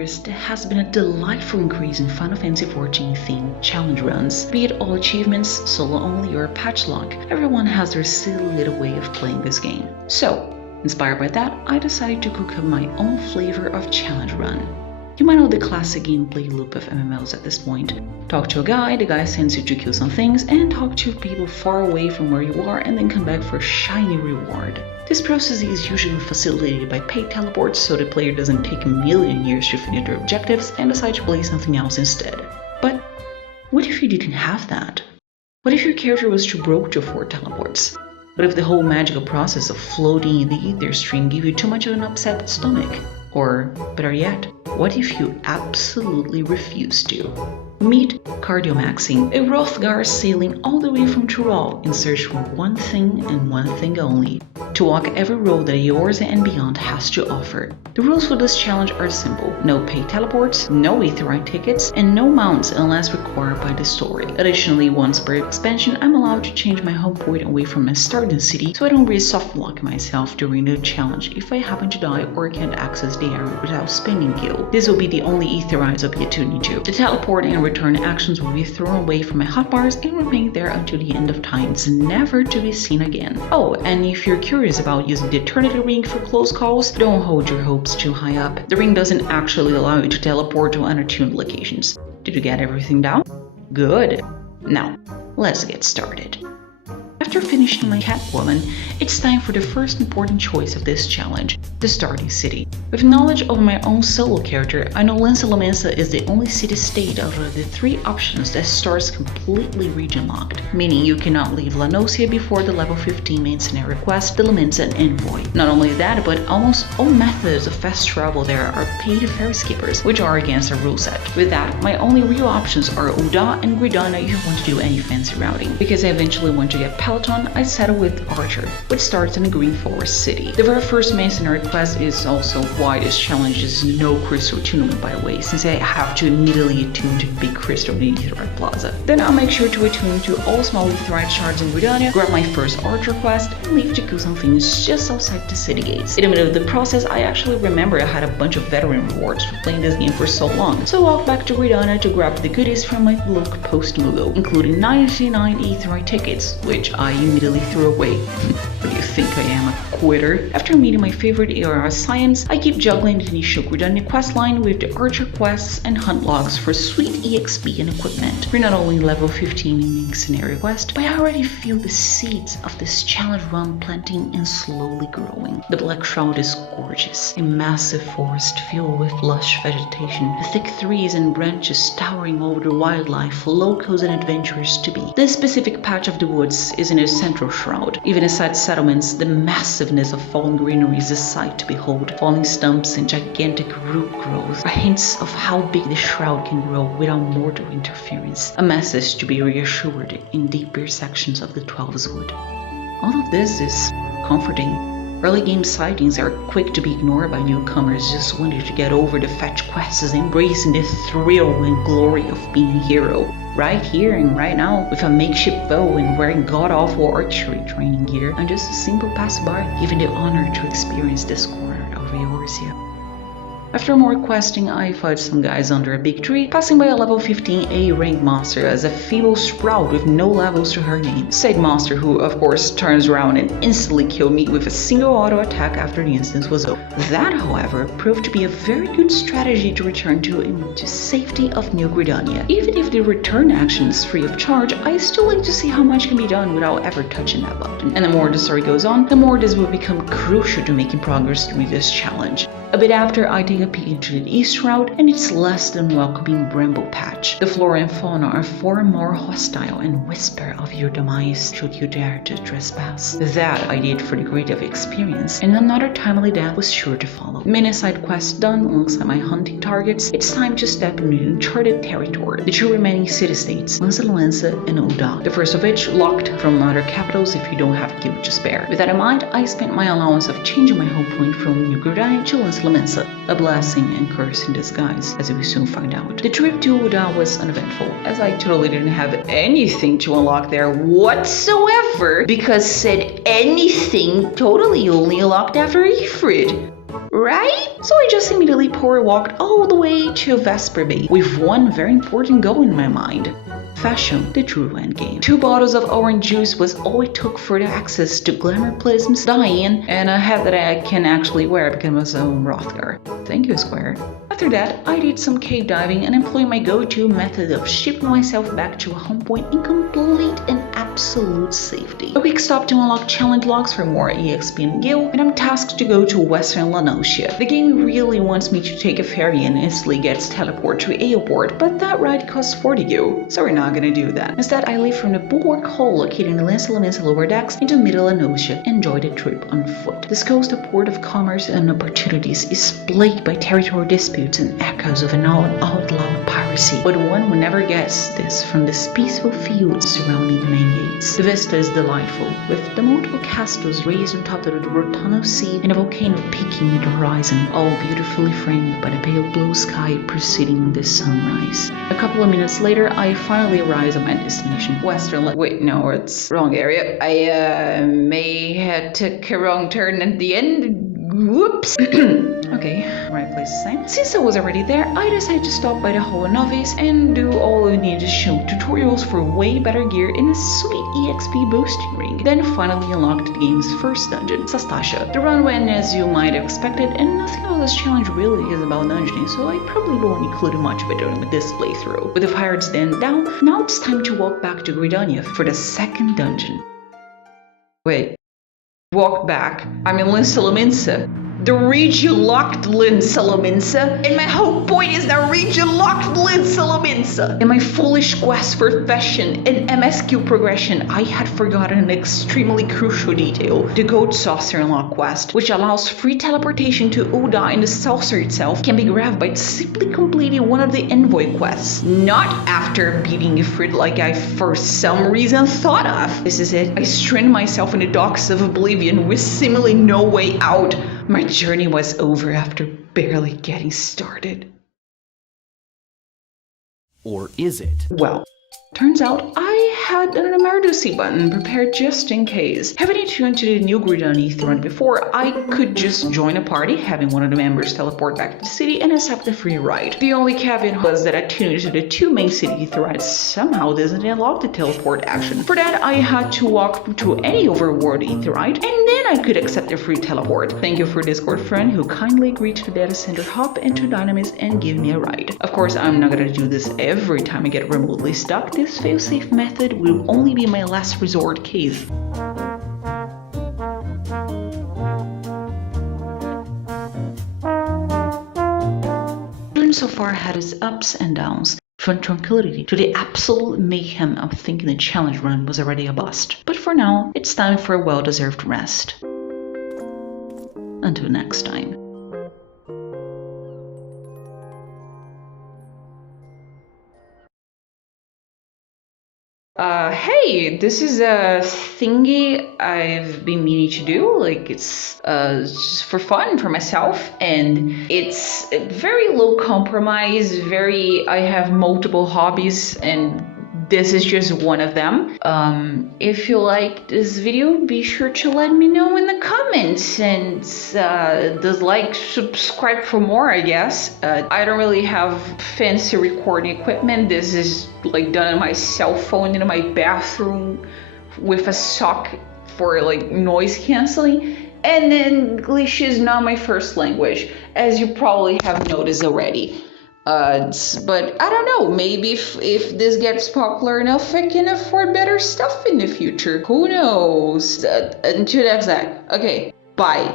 years, there has been a delightful increase in Final Fantasy XIV themed challenge runs. Be it all achievements, solo only, or patch lock, everyone has their silly little way of playing this game. So, inspired by that, I decided to cook up my own flavor of challenge run. You might know the classic gameplay loop of MMOs at this point. Talk to a guy, the guy sends you to kill some things, and talk to people far away from where you are and then come back for a shiny reward. This process is usually facilitated by paid teleports so the player doesn't take a million years to finish their objectives and decide to play something else instead. But what if you didn't have that? What if your character was too broke to afford teleports? What if the whole magical process of floating in the ether stream gave you too much of an upset stomach? Or, better yet, what if you absolutely refuse to? Meet Cardiomaxing, a Hrothgar sailing all the way from Tyrol in search for one thing and one thing only: to walk every road that Eorzea and beyond has to offer. The rules for this challenge are simple: no paid teleports, no aetherite tickets, and no mounts unless required by the story. Additionally, once per expansion, I'm allowed to change my home point away from my starting city so I don't really soft lock myself during the challenge if I happen to die or can't access the area without spending gil. This will be the only aetherites I'll be attuning to. The teleport and return actions will be thrown away from my hotbars and remain there until the end of times, never to be seen again. Oh, and if you're curious about using the Eternity Ring for close calls, don't hold your hopes too high up. The ring doesn't actually allow you to teleport to unattuned locations. Did you get everything down? Good. Now, let's get started. After finishing my Catwoman, it's time for the first important choice of this challenge, the starting city. With knowledge of my own solo character, I know Lensalamansa is the only city-state out of the 3 options that starts completely region-locked, meaning you cannot leave La Nocia before the level 15 main scenario quest, the Laminsa Envoy. Not only that, but almost all methods of fast travel there are paid ferry skippers, which are against our rule set. With that, my only real options are Uda and Gridana if you want to do any fancy routing. Because I eventually want to get Peloton, I settle with Archer, which starts in a Green Forest city. The very first main scenario quest is also why this challenge is no crystal attunement, by the way, since I have to immediately attune to the big crystal in the Aetherite Plaza. Then I'll make sure to attune to all small Aetherite shards in Gridania, grab my first Archer quest, and leave to kill some things just outside the city gates. In the middle of the process, I actually remember I had a bunch of veteran rewards for playing this game for so long, so I walked back to Gridania to grab the goodies from my local post-Mugo, including 99 Aetherite tickets, which I immediately threw away. What do you think I am, a quitter? After meeting my favorite Eorzea science, I keep juggling the initial Gridania questline with the Archer quests and hunt logs for sweet EXP and equipment. We're not only level 15 in the scenario quest, but I already feel the seeds of this challenge run planting and slowly growing. The Black Shroud is gorgeous, a massive forest filled with lush vegetation, the thick trees and branches towering over the wildlife, locals and adventurers to be. This specific patch of the woods is in a central shroud. Even aside settlements, the massiveness of fallen greenery is a sight to behold. Falling stumps and gigantic root growth are hints of how big the shroud can grow without mortal interference. A message to be reassured in deeper sections of the Twelves Wood. All of this is comforting. Early game sightings are quick to be ignored by newcomers just wanting to get over the fetch quests, embracing the thrill and glory of being a hero. Right here and right now, with a makeshift bow and wearing god-awful archery training gear, I'm just a simple passerby given the honor to experience this corner of Eorzea. After more questing, I fight some guys under a big tree, passing by a level 15 A-rank monster as a feeble sprout with no levels to her name. Said monster who, of course, turns around and instantly killed me with a single auto attack after the instance was over. That, however, proved to be a very good strategy to return to into safety of New Gridania. Even if the return action is free of charge, I still like to see how much can be done without ever touching that button. And the more the story goes on, the more this will become crucial to making progress through this challenge. A bit after, I take a peek into the East Route, and it's less than welcoming bramble patch. The flora and fauna are far more hostile and whisper of your demise should you dare to trespass. That I did for the great of experience, and another timely death was sure to follow. Many side quests done alongside my hunting targets, it's time to step into uncharted territory. The 2 remaining city-states, Lensalamansa and Uda, the first of which locked from other capitals if you don't have gil to spare. With that in mind, I spent my allowance of changing my home point from New Gridania to Lensalamansa, a blessing and curse in disguise, as we soon find out. The trip to Uda was uneventful, as I totally didn't have anything to unlock there whatsoever, because said anything totally only unlocked after Ifrit. right? So I just immediately power walked all the way to Vesper Bay with one very important goal in my mind. Fashion, the true endgame. 2 bottles of orange juice was all it took for the access to glamour plasms, dye-in, and a hat that I can actually wear because I'm Hrothgar. Thank you, Square. After that, I did some cave diving and employed my go-to method of shipping myself back to a home point in complete and absolute safety. A quick stop to unlock challenge logs for more EXP and gil, and I'm tasked to go to Western Lanosia. The game really wants me to take a ferry and instantly gets teleport to Eoport, but that ride costs 40 gil, so we're not gonna do that. Instead, I leave from the bulwark hall located in the Lensalaminsa lower decks into Middle Lanosia and enjoy the trip on foot. This coast, a port of commerce and opportunities, is plagued by territorial disputes and echoes of an outlawed piracy, but one would never guess this from the peaceful fields surrounding the main gates. The vista is delightful, with the multiple castles raised on top of the Rotano Sea and a volcano peaking in the horizon, all beautifully framed by the pale blue sky preceding the sunrise. A couple of minutes later, I finally arrive at my destination, wait, no, it's wrong area. I may have took a wrong turn at the end. Whoops. Okay, right place this time. Since I was already there, I decided to stop by the Hall of Novice and do all I needed to show tutorials for way better gear in a sweet EXP boosting ring. Then finally unlocked the game's first dungeon, Sastasha. The run went as you might have expected, and nothing about this challenge really is about dungeoning, so I probably won't include much of it during this playthrough. With the pirates then down, now it's time to walk back to Gridania for the second dungeon. Wait. Walk back. I'm in Lensalaminsa. The region-locked Lensalaminsa, and my whole point is the region-locked Lensalaminsa. In my foolish quest for fashion and MSQ progression, I had forgotten an extremely crucial detail: the Gold Saucer Unlock quest, which allows free teleportation to Uda, and the saucer itself can be grabbed by simply completing one of the envoy quests, not after beating Ifrit like I for some reason thought of. This is it. I strained myself in the docks of Oblivion with seemingly no way out. My journey was over after barely getting started. Or is it? Well, turns out I had an emergency button prepared just in case. Having tuned to the new Gridania Throne before, I could just join a party, having one of the members teleport back to the city and accept the free ride. The only caveat was that attuning to the 2 main city threads somehow doesn't unlock the teleport action. For that, I had to walk to any overworld Aetheryte, and then I could accept the free teleport. Thank you for Discord friend who kindly agreed to data center hop into Dynamis and give me a ride. Of course, I'm not gonna do this every time I get remotely stuck. This fail-safe method will only be my last resort case. So far had its ups and downs, from tranquility to the absolute mayhem of thinking the challenge run was already a bust. But for now, it's time for a well-deserved rest. Until next time. Hey, this is a thingy I've been meaning to do. Like, it's just for fun, for myself, and it's very low compromise, I have multiple hobbies, and this is just one of them. If you like this video, be sure to let me know in the comments, and dislike, subscribe for more, I guess. I don't really have fancy recording equipment. This is like done on my cell phone in my bathroom with a sock for like noise canceling. And English is not my first language, as you probably have noticed already. But I don't know, maybe if this gets popular enough, I can afford better stuff in the future. Who knows? Until next time. Okay, bye.